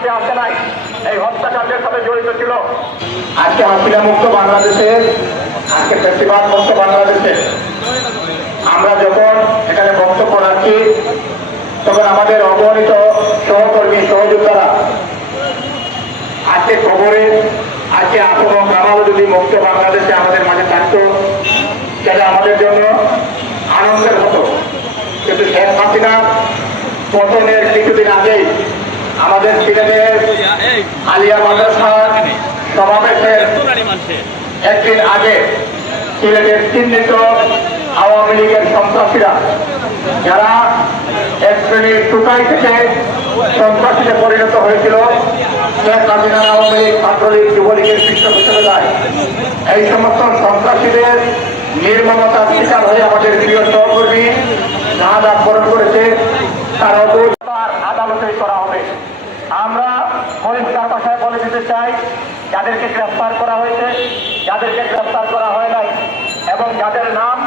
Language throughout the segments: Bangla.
থেকে আসে নাই। এই হত্যাকাণ্ডের সাথে জড়িত ছিল। আজকে হাসিনা মুক্ত বাংলাদেশে, আজকে ফেস্টিভাল মুক্ত বাংলাদেশে। আমরা যখন এখানে বক্তব্য রাখছি তখন আমাদের অগণিত সহকর্মী, সহযোদ্ধারা আজকে খবরে আজকে আসন কামাল যদি মুক্ত বাংলাদেশে আমাদের মাঝে থাকতো সেটা আমাদের জন্য আনন্দের হতো কিন্তু শেখ হাসিনা পতনের কিছুদিন আগেই আমাদের সিলেটের আলিয়া মাদ্রাসার সমাবেশের একদিন আগে সিলেটের চিহ্নিত আওয়ামী লীগের সন্ত্রাসীরা, যারা এক শ্রেণির টুকাই থেকে সন্ত্রাসীতে পরিণত হয়েছিল, শেখ হাসিনা আওয়ামী লীগ, ছাত্রলীগ, যুবলীগের পৃষ্ঠপোষকতায় এই সমস্ত সন্ত্রাসীদের নির্মমতার শিকার হয়ে আমাদের প্রিয় সহকর্মী শাহাদ বরণ করেছে তার অবৈধ আদালতে করা হবে আমরা পরিষ্কার ভাষায় বলে দিতে চাই, যাদেরকে গ্রেফতার করা হয়েছে, যাদেরকে গ্রেফতার করা হয় নাই এবং যাদের নাম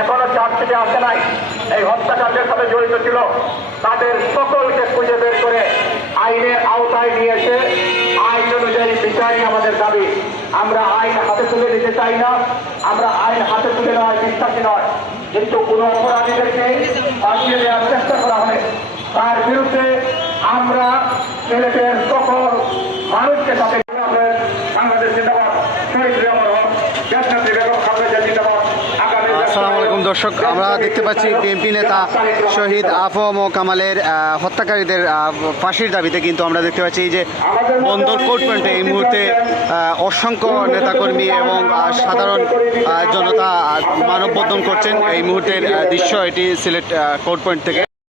এখনও চার থেকে আসে নাই, এই হত্যাকাণ্ডের সাথে জড়িত ছিল, তাদের সকলকে খুঁজে বের করে আইনের আওতায় নিয়ে এসে আইন অনুযায়ী বিচারই আমাদের দাবি। আমরা আইন হাতে তুলে নিতে চাই না, আমরা আইন হাতে তুলে নেওয়ায় বিশ্বাসী নয়, কিন্তু কোনো অপরাধীদেরকে বাঁচিয়ে দেওয়ার চেষ্টা করা হয়। তার বিরুদ্ধে আমরা সিলেটের সকল সাথে বাংলাদেশ জিন্দাবাদ শহীদ রেমর হক জাতীয় বেগম খালেদা জিন্দাবাদ আলাইকুম দর্শক আমরা দেখতে পাচ্ছি বিএনপি নেতা শহীদ আফম ও কামালের হত্যাকারীদের ফাঁসির দাবিতে কিন্তু আমরা দেখতে পাচ্ছি এই যে বন্দর কোর্ট পয়েন্টে এই মুহূর্তে অসংখ্য নেতাকর্মী এবং সাধারণ জনতা মানববন্ধন করছেন। এই মুহূর্তের দৃশ্য এটি সিলেট কোর্ট পয়েন্ট থেকে।